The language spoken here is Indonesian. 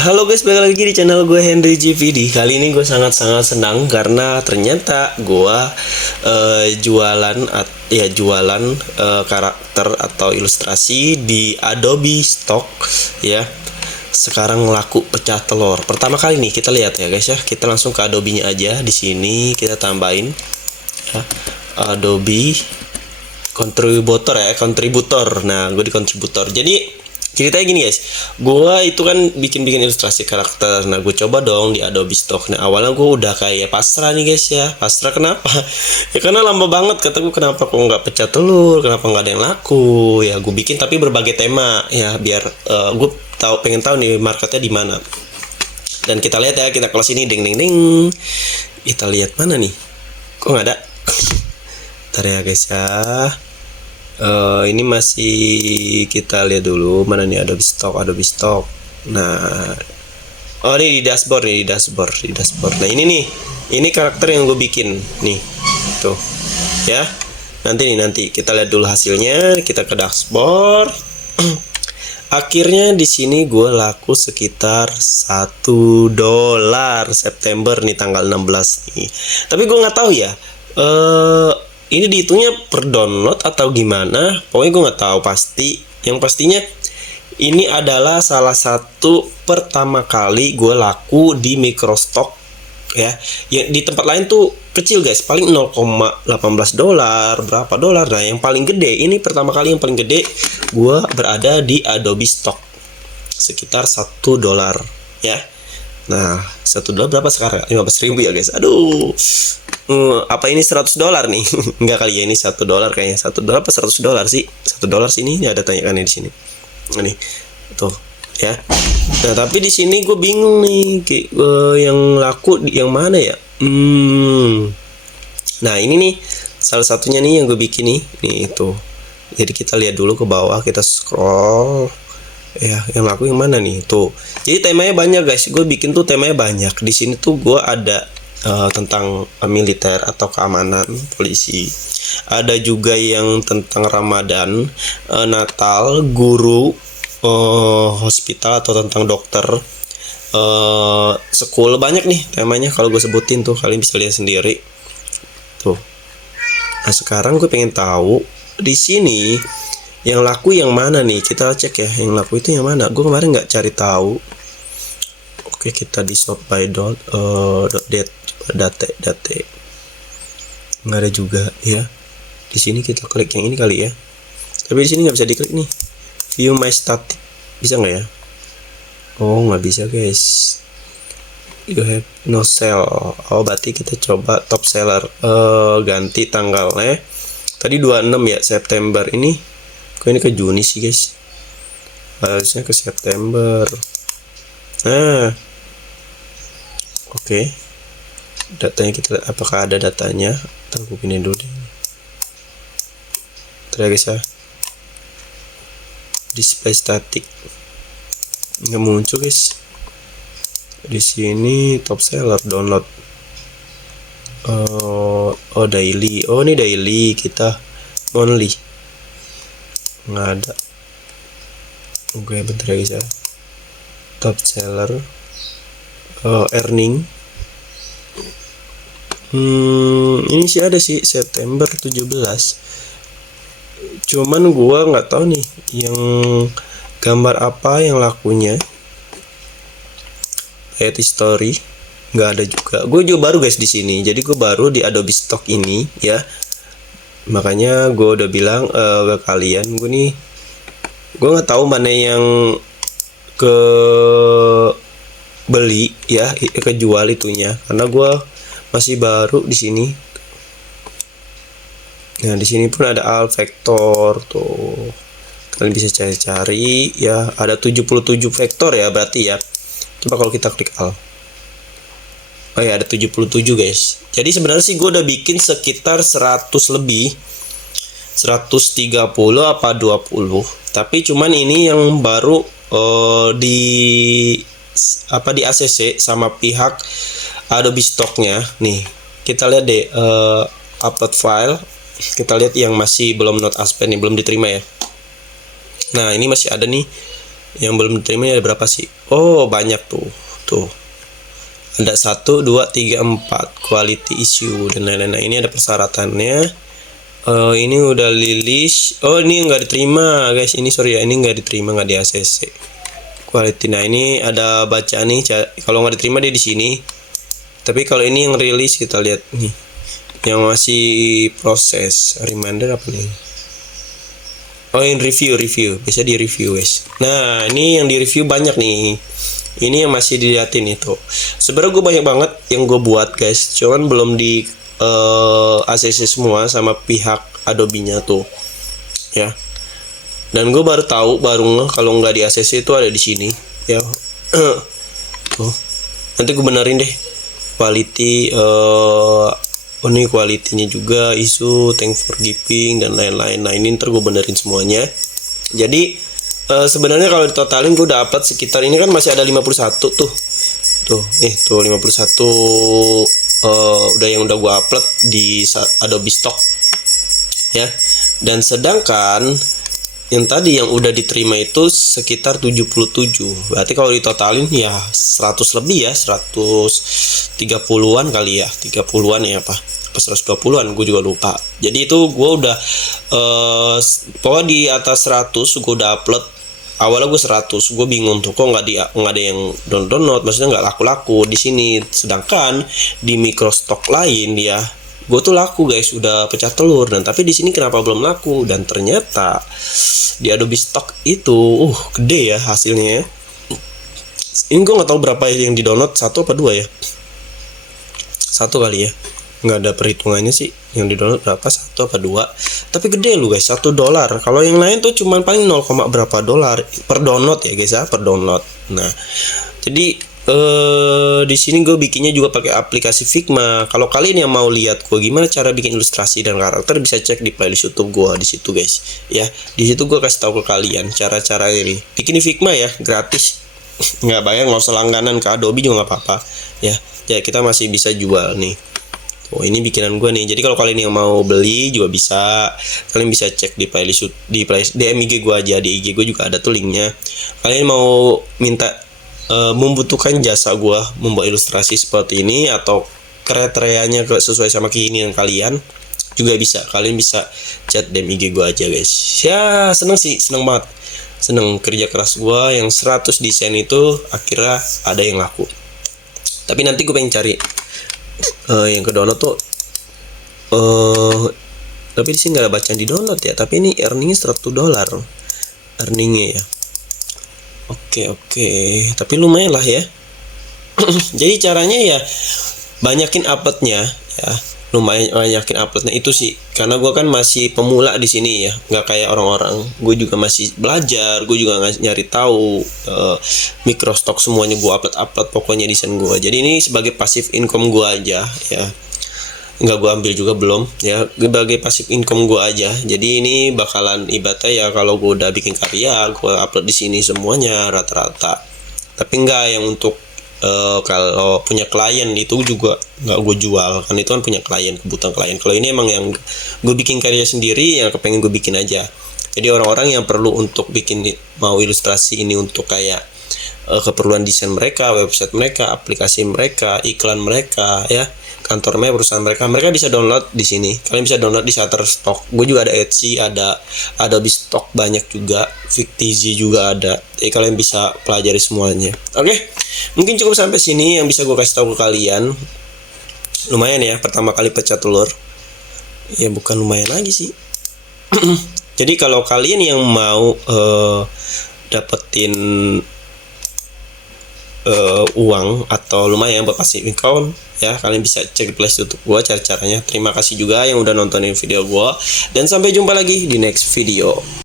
Halo guys, balik lagi di channel gue Henry GVD. Kali ini gue sangat-sangat senang karena ternyata gue jualan karakter atau ilustrasi di Adobe Stock ya. Sekarang laku pecah telur. Pertama kali nih kita lihat ya guys ya. Kita langsung ke Adobe-nya aja. Di sini kita tambahin ya, Adobe kontributor. Nah, gue di kontributor. Jadi ceritanya gini guys, gue itu kan bikin ilustrasi karakter. Nah, gue coba dong di Adobe Stock. Nah, awalnya gue udah kayak pasrah nih guys ya. Pasrah kenapa? Ya karena lama banget, kata gue kenapa kok nggak pecah telur, kenapa nggak ada yang laku. Ya gue bikin tapi berbagai tema ya, biar gue pengen tahu nih marketnya di mana. Dan kita lihat ya, kita close ini, ding ding ding. Kita lihat mana nih, kok nggak ada. Ntar ya guys ya. Ini masih kita lihat dulu mana nih Adobe Stock. Nah, oh ini di dashboard. Nah ini karakter yang gue bikin nih, tuh ya. Nanti kita lihat dulu hasilnya. Kita ke dashboard. Akhirnya di sini gue laku sekitar $1 September nih, tanggal 16 nih. Tapi gue nggak tahu ya. Ini dihitungnya per download atau gimana? Pokoknya gue nggak tahu pasti. Yang pastinya ini adalah salah satu pertama kali gue laku di Microstock ya. Yang di tempat lain tuh kecil guys, paling $0,18 berapa dolar. Nah, yang paling gede ini pertama kali yang paling gede gue berada di Adobe Stock, sekitar $1 ya. Nah, $1 berapa sekarang? 15.000 ya guys. Aduh. Apa ini $100 nih? Enggak kali ya, ini $1 kayaknya. $1 apa $100 sih? $1 sini ada tanyakannya di sini. Ini tuh ya. Nah, tapi di sini gue bingung nih, yang laku yang mana ya? Nah, ini nih salah satunya nih yang gue bikin nih itu. Jadi kita lihat dulu ke bawah, kita scroll ya, yang laku yang mana nih tuh. Jadi temanya banyak guys, gue bikin tuh temanya banyak. Di sini tuh gue ada tentang militer atau keamanan, polisi. Ada juga yang tentang Ramadan, Natal, guru, hospital atau tentang dokter, school. Banyak nih temanya, kalau gue sebutin tuh kalian bisa lihat sendiri tuh. Nah, sekarang gue pengen tahu di sini yang laku yang mana nih. Kita cek ya, yang laku itu yang mana. Gue kemarin nggak cari tahu. Oke, kita di shop by date nggak ada juga ya. Di sini kita klik yang ini kali ya, tapi di sini nggak bisa diklik nih. View my static, bisa nggak ya? Oh, nggak bisa guys. You have no sell. Oh, berarti kita coba top seller. Ganti tanggalnya. Tadi 26 ya September, ini kok ini ke Juni sih guys, harusnya ke September. Nah, oke. Datanya kita, apakah ada datanya? Ntar gue pindahin dulu deh. Ntar ya guys ya. Display static nggak muncul guys. Di sini top seller download. Oh daily. Oh ini daily, kita monthly nggak ada. Oke, bentar ya guys ya. Top seller, earning. Ini sih ada sih September 17. Cuman gua nggak tahu nih yang gambar apa yang lakunya. Kayak story nggak ada juga. Gue juga baru guys di sini. Jadi gue baru di Adobe Stock ini ya. Makanya gue udah bilang ke kalian, gue nggak tahu mana yang ke beli ya, kejual itunya, karena gue masih baru di sini. Nah, di sini pun ada Al Vector tuh. Kalian bisa cari-cari ya, ada 77 vektor ya berarti ya. Coba kalau kita klik Al. Oh ya, ada 77 guys. Jadi sebenarnya sih gue udah bikin sekitar 100 lebih. 130 apa 20. Tapi cuman ini yang baru di ACC sama pihak Adobe Stocknya nih. Kita lihat deh, upload file. Kita lihat yang masih belum not aspend nih, belum diterima ya. Nah, ini masih ada nih Yang belum diterima ada berapa sih? Oh, banyak tuh. Tuh. Ada 1, 2, 3, 4 quality issue dan lain-lain. Nah, ini ada persyaratannya. Ini udah rilis. Oh, ini nggak diterima guys. Ini sorry ya, ini nggak diterima, nggak di ACC quality. Nah, ini ada bacaan nih. Kalau nggak diterima dia di sini. Tapi kalau ini yang rilis, kita lihat nih. Yang masih proses reminder apa nih? Oh, ini review. Bisa di review guys. Nah, ini yang di review banyak nih. Ini yang masih diliatin itu. Sebenarnya gue banyak banget yang gue buat guys. Cuman belum di ACC semua sama pihak Adobe-nya tuh. Ya. Dan gue baru tahu kalau nggak di ACC itu ada di sini. Ya. Tuh. Nanti gue benerin deh. Quality ini quality-nya juga, isu, thank for giving dan lain-lain. Nah, ini ntar gue benerin semuanya. Jadi sebenarnya kalau ditotalin gue dapat sekitar, ini kan masih ada 51 tuh. Tuh 51 udah yang udah gue upload di Adobe Stock. Ya. Dan sedangkan yang tadi yang udah diterima itu sekitar 77. Berarti kalau ditotalin ya 100 lebih ya, 130-an kali ya, 30-an ya apa 120-an, gue juga lupa. Jadi itu gue udah pokoknya di atas 100 gue udah upload. Awalnya gue 100, gue bingung tuh kok nggak ada yang download, maksudnya nggak laku di sini. Sedangkan di Microstock lain ya, gue tuh laku guys, udah pecah telur. Dan tapi di sini kenapa belum laku? Dan ternyata di Adobe Stock itu gede ya hasilnya. Ini gue nggak tahu berapa yang di download, 1 apa 2 ya, 1 kali ya, nggak ada perhitungannya sih yang di download berapa, 1 apa 2. Tapi gede lu guys, $1. Kalau yang lain tuh cuman paling 0, berapa dolar per download ya guys ya, per download. Nah, jadi di sini gue bikinnya juga pakai aplikasi Figma. Kalau kalian yang mau lihat gue gimana cara bikin ilustrasi dan karakter, bisa cek di playlist YouTube gue di situ guys. Ya, di situ gue kasih tahu ke kalian cara-cara ini. Bikin di Figma ya, gratis. Nggak bayar, nggak usah langganan ke Adobe juga nggak apa-apa. Ya, kita masih bisa jual nih. Oh, ini bikinan gue nih. Jadi kalau kalian yang mau beli juga bisa. Kalian bisa cek di playlist DM IG gue aja, di IG gue juga ada tuh linknya. Kalian mau minta membutuhkan jasa gue membuat ilustrasi seperti ini atau kriterianya sesuai sama keinginan kalian juga bisa. Kalian bisa chat DM IG gue aja guys. Ya seneng banget, seneng kerja keras gue yang 100 desain itu akhirnya ada yang laku. Tapi nanti gue pengen cari yang ke download tuh tapi di sini nggak ada bacaan di download ya. Tapi ini earningnya $100 earningnya ya. Oke, tapi lumayan lah ya. Jadi caranya ya banyakin uploadnya ya, lumayan banyakin uploadnya itu sih. Karena gue kan masih pemula di sini ya, nggak kayak orang-orang. Gue juga masih belajar, gue juga nyari tahu Microstock semuanya gue upload pokoknya desain gue. Jadi ini sebagai passive income gue aja ya. Nggak gue ambil juga belum ya, sebagai passive income gue aja. Jadi ini bakalan ibaratnya ya, kalau gue udah bikin karya gue upload di sini semuanya rata-rata. Tapi nggak yang untuk kalau punya klien itu juga nggak gue jual, kan itu kan punya klien, kebutuhan klien. Kalau ini emang yang gue bikin karya sendiri, yang kepengen gue bikin aja. Jadi orang-orang yang perlu untuk bikin mau ilustrasi ini untuk kayak keperluan desain mereka, website mereka, aplikasi mereka, iklan mereka ya, kantor mereka, perusahaan mereka bisa download di sini. Kalian bisa download di Shutterstock. Gue juga ada Etsy, ada Adobe Stock banyak juga, Fictizy juga ada. Jadi kalian bisa pelajari semuanya. Oke, mungkin cukup sampai sini yang bisa gue kasih tahu ke kalian. Lumayan ya, pertama kali pecah telur. Ya bukan lumayan lagi sih. Jadi kalau kalian yang mau dapetin uang atau lumayan buat passive income ya, kalian bisa cek di playlist YouTube gua cara-caranya. Terima kasih juga yang udah nontonin video gua, dan sampai jumpa lagi di next video.